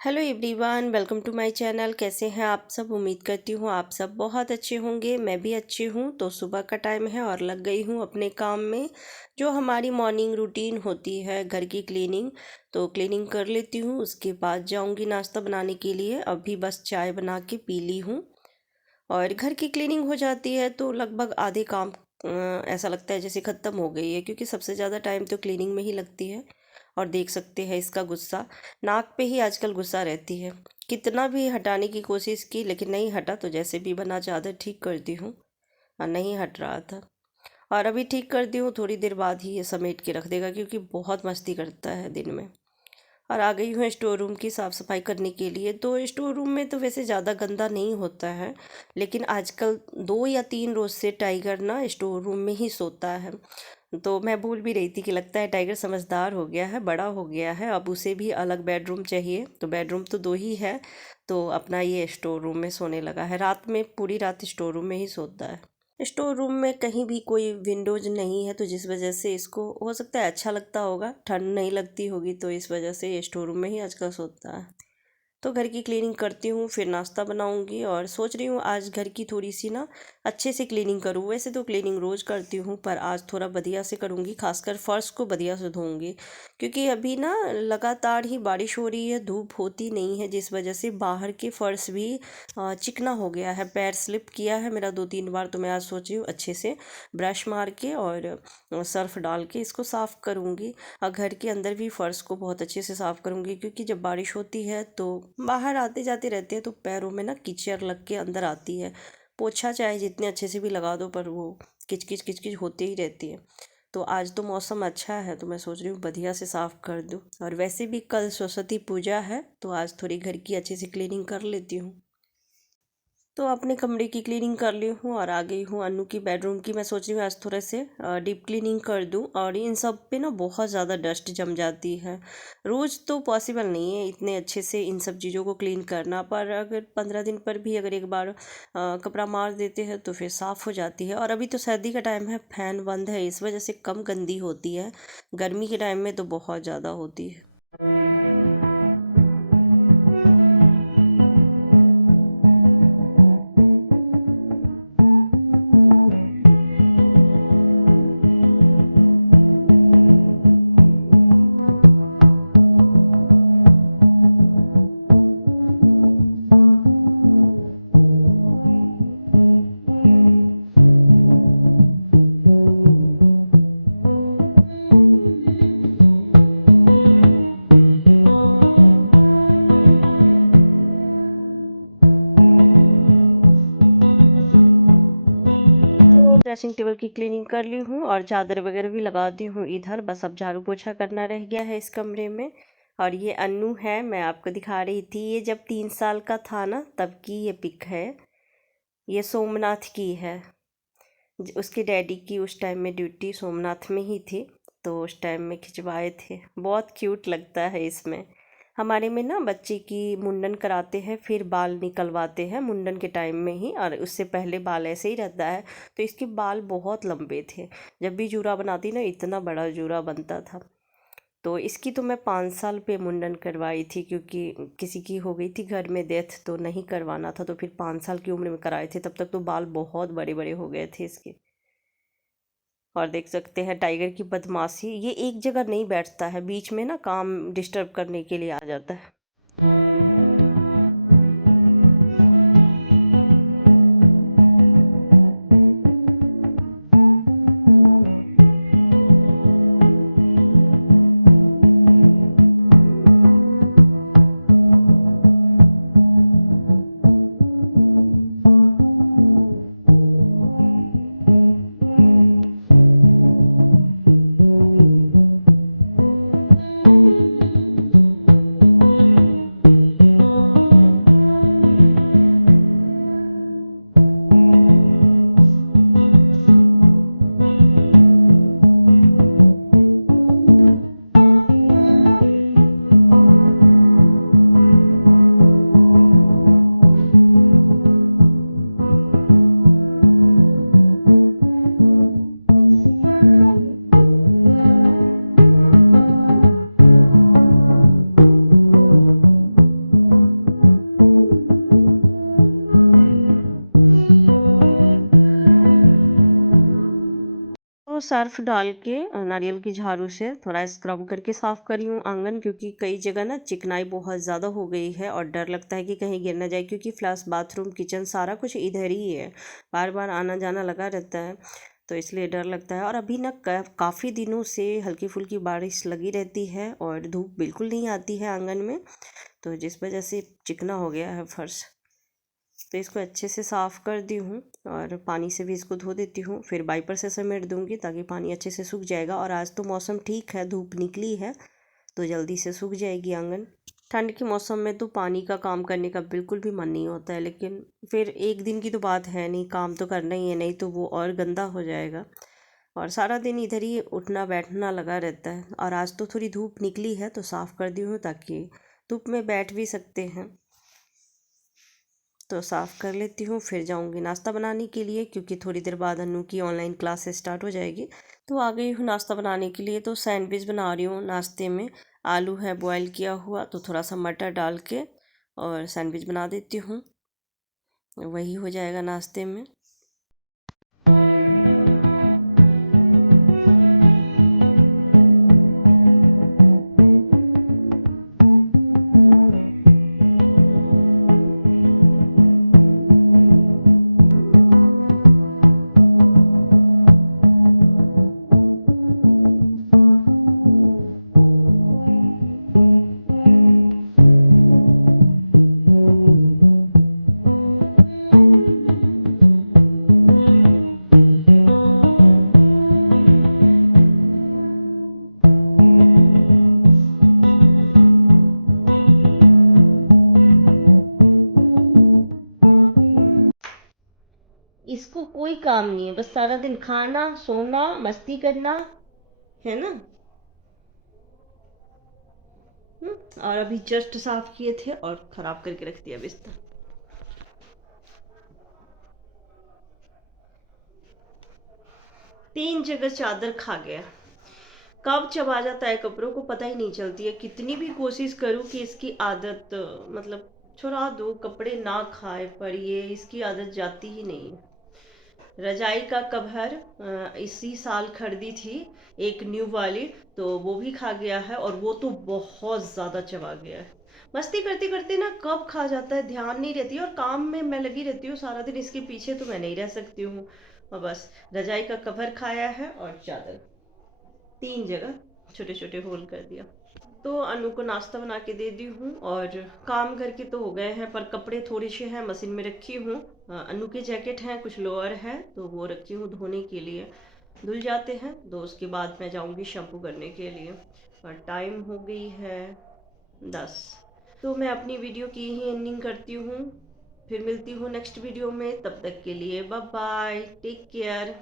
Hello everyone, welcome to my channel. कैसे हैं आप सब? उम्मीद करती हूँ आप सब बहुत अच्छे होंगे। मैं भी अच्छी हूँ। तो सुबह का टाइम है और लग गई हूँ अपने काम में, जो हमारी मॉर्निंग रूटीन होती है, घर की क्लीनिंग। तो क्लीनिंग कर लेती हूँ, उसके बाद जाऊँगी नाश्ता बनाने के लिए। अभी बस चाय बना के पी ली हूँ और घर की क्लीनिंग हो जाती है तो लगभग आधे काम ऐसा लगता है जैसे ख़त्म हो गई है, क्योंकि सबसे ज़्यादा टाइम तो क्लीनिंग में ही लगती है। और देख सकते हैं इसका गुस्सा, नाक पे ही आजकल गुस्सा रहती है। कितना भी हटाने की कोशिश की लेकिन नहीं हटा, तो जैसे भी बना चादर ठीक करती हूँ और नहीं हट रहा था। और अभी ठीक करती हूँ, थोड़ी देर बाद ही ये समेट के रख देगा, क्योंकि बहुत मस्ती करता है दिन में। और आ गई हूँ स्टोर रूम की साफ़ सफाई करने के लिए। तो स्टोर रूम में तो वैसे ज़्यादा गंदा नहीं होता है, लेकिन आजकल 2 या 3 रोज़ से टाइगर ना स्टोर रूम में ही सोता है। तो मैं भूल भी रही थी कि लगता है टाइगर समझदार हो गया है, बड़ा हो गया है, अब उसे भी अलग बेडरूम चाहिए। तो बेडरूम तो 2 ही है, तो अपना ये स्टोर रूम में सोने लगा है। रात में पूरी रात स्टोर रूम में ही सोता है। स्टोर रूम में कहीं भी कोई विंडोज नहीं है, तो जिस वजह से इसको हो सकता है अच्छा लगता होगा, ठंड नहीं लगती होगी, तो इस वजह से ये स्टोर रूम में ही आजकल सोता है। तो घर की क्लीनिंग करती हूँ, फिर नाश्ता बनाऊँगी। और सोच रही हूँ आज घर की थोड़ी सी ना अच्छे से क्लीनिंग करूँ। वैसे तो क्लीनिंग रोज़ करती हूँ, पर आज थोड़ा बढ़िया से करूँगी, खासकर फर्श को बढ़िया से धोऊंगी। क्योंकि अभी ना लगातार ही बारिश हो रही है, धूप होती नहीं है, जिस वजह से बाहर के फर्श भी चिकना हो गया है। पैर स्लिप किया है मेरा 2-3 बार। तो मैं आज सोच रही हूँ अच्छे से ब्रश मार के और सर्फ डाल के इसको साफ़ करूँगी। और घर के अंदर भी फ़र्श को बहुत अच्छे से साफ़ करूँगी, क्योंकि जब बारिश होती है तो बाहर आते जाते रहते हैं, तो पैरों में ना कीचड़ लग के अंदर आती है। पोछा चाहे जितने अच्छे से भी लगा दो, पर वो किचकिच किचकिच होती ही रहती है। तो आज तो मौसम अच्छा है, तो मैं सोच रही हूँ बढ़िया से साफ़ कर दूँ। और वैसे भी कल सरस्वती पूजा है, तो आज थोड़ी घर की अच्छे से क्लीनिंग कर लेती हूँ। तो अपने कमरे की क्लीनिंग कर ली हूँ और आ गई हूँ अन्नू की बेडरूम की। मैं सोच रही हूँ आज थोड़े से डीप क्लीनिंग कर दूँ। और इन सब पे ना बहुत ज़्यादा डस्ट जम जाती है। रोज़ तो पॉसिबल नहीं है इतने अच्छे से इन सब चीज़ों को क्लीन करना, पर अगर 15 दिन पर भी अगर एक बार कपड़ा मार देते हैं तो फिर साफ़ हो जाती है। और अभी तो सर्दी का टाइम है, फैन बंद है, इस वजह से कम गंदी होती है। गर्मी के टाइम में तो बहुत ज़्यादा होती है। ड्रेसिंग टेबल की क्लीनिंग कर ली हूँ और चादर वगैरह भी लगा दी हूँ इधर। बस अब झाड़ू पोछा करना रह गया है इस कमरे में। और ये अन्नू है, मैं आपको दिखा रही थी, ये जब 3 साल का था ना तब की ये पिक है। ये सोमनाथ की है। उसके डैडी की उस टाइम में ड्यूटी सोमनाथ में ही थी, तो उस टाइम में खिंचवाए थे। बहुत क्यूट लगता है इसमें। हमारे में ना बच्चे की मुंडन कराते हैं, फिर बाल निकलवाते हैं मुंडन के टाइम में ही, और उससे पहले बाल ऐसे ही रहता है। तो इसके बाल बहुत लंबे थे। जब भी जूड़ा बनाती ना, इतना बड़ा जूड़ा बनता था। तो इसकी तो मैं 5 साल पे मुंडन करवाई थी, क्योंकि किसी की हो गई थी घर में डेथ, तो नहीं करवाना था, तो फिर 5 साल की उम्र में कराए थे। तब तक तो बाल बहुत बड़े बड़े हो गए थे इसके। और देख सकते हैं टाइगर की बदमाशी, ये एक जगह नहीं बैठता है, बीच में ना काम डिस्टर्ब करने के लिए आ जाता है। सर्फ डाल के नारियल की झाड़ू से थोड़ा स्क्रब करके साफ़ करी हूँ आंगन, क्योंकि कई जगह ना चिकनाई बहुत ज़्यादा हो गई है और डर लगता है कि कहीं गिर ना जाए, क्योंकि फ्लश बाथरूम किचन सारा कुछ इधर ही है, बार बार आना जाना लगा रहता है, तो इसलिए डर लगता है। और अभी ना काफ़ी दिनों से हल्की फुल्की बारिश लगी रहती है और धूप बिल्कुल नहीं आती है आंगन में, तो जिस वजह से चिकना हो गया है फर्श। तो इसको अच्छे से साफ़ कर दी हूँ और पानी से भी इसको धो देती हूँ, फिर वाइपर से समेट दूँगी ताकि पानी अच्छे से सूख जाएगा। और आज तो मौसम ठीक है, धूप निकली है तो जल्दी से सूख जाएगी आंगन। ठंड के मौसम में तो पानी का काम करने का बिल्कुल भी मन नहीं होता है, लेकिन फिर एक दिन की तो बात है नहीं, काम तो करना ही है, नहीं तो वो और गंदा हो जाएगा। और सारा दिन इधर ही उठना बैठना लगा रहता है। और आज तो थोड़ी धूप निकली है तो साफ़ कर दी हूँ ताकि धूप में बैठ भी सकते हैं। तो साफ़ कर लेती हूँ, फिर जाऊँगी नाश्ता बनाने के लिए, क्योंकि थोड़ी देर बाद अनु की ऑनलाइन क्लास स्टार्ट हो जाएगी। तो आ गई हूँ नाश्ता बनाने के लिए। तो सैंडविच बना रही हूँ नाश्ते में। आलू है बॉयल किया हुआ, तो थोड़ा सा मटर डाल के और सैंडविच बना देती हूँ, वही हो जाएगा नाश्ते में। इसको कोई काम नहीं है, बस सारा दिन खाना सोना मस्ती करना है ना। और अभी जस्ट साफ किए थे और खराब करके रख दिया बिस्तर। 3 जगह चादर खा गया। कब चबा जाता है कपड़ों को पता ही नहीं चलती है, कितनी भी कोशिश करूँ कि इसकी आदत मतलब छुड़ा दूँ, कपड़े ना खाए, पर ये इसकी आदत जाती ही नहीं। रजाई का कवर इसी साल खरीदी थी, एक न्यू वाली, तो वो भी खा गया है और वो तो बहुत ज़्यादा चबा गया है। मस्ती करते करते ना कब खा जाता है ध्यान नहीं रहती, और काम में मैं लगी रहती हूँ सारा दिन इसके पीछे, तो मैं नहीं रह सकती हूँ। और बस रजाई का कवर खाया है और चादर 3 जगह छोटे छोटे होल कर दिया। तो अनु को नाश्ता बना के दे दी हूँ और काम घर के तो हो गए हैं, पर कपड़े थोड़े से हैं मशीन में रखी हूँ। अनु के जैकेट हैं, कुछ लोअर है, तो वो रखी हूँ धोने के लिए, धुल जाते हैं तो उसके बाद मैं जाऊँगी शैम्पू करने के लिए। और टाइम हो गई है 10। तो मैं अपनी वीडियो की ही एंडिंग करती हूँ, फिर मिलती हूँ नेक्स्ट वीडियो में, तब तक के लिए बाय बाय, टेक केयर।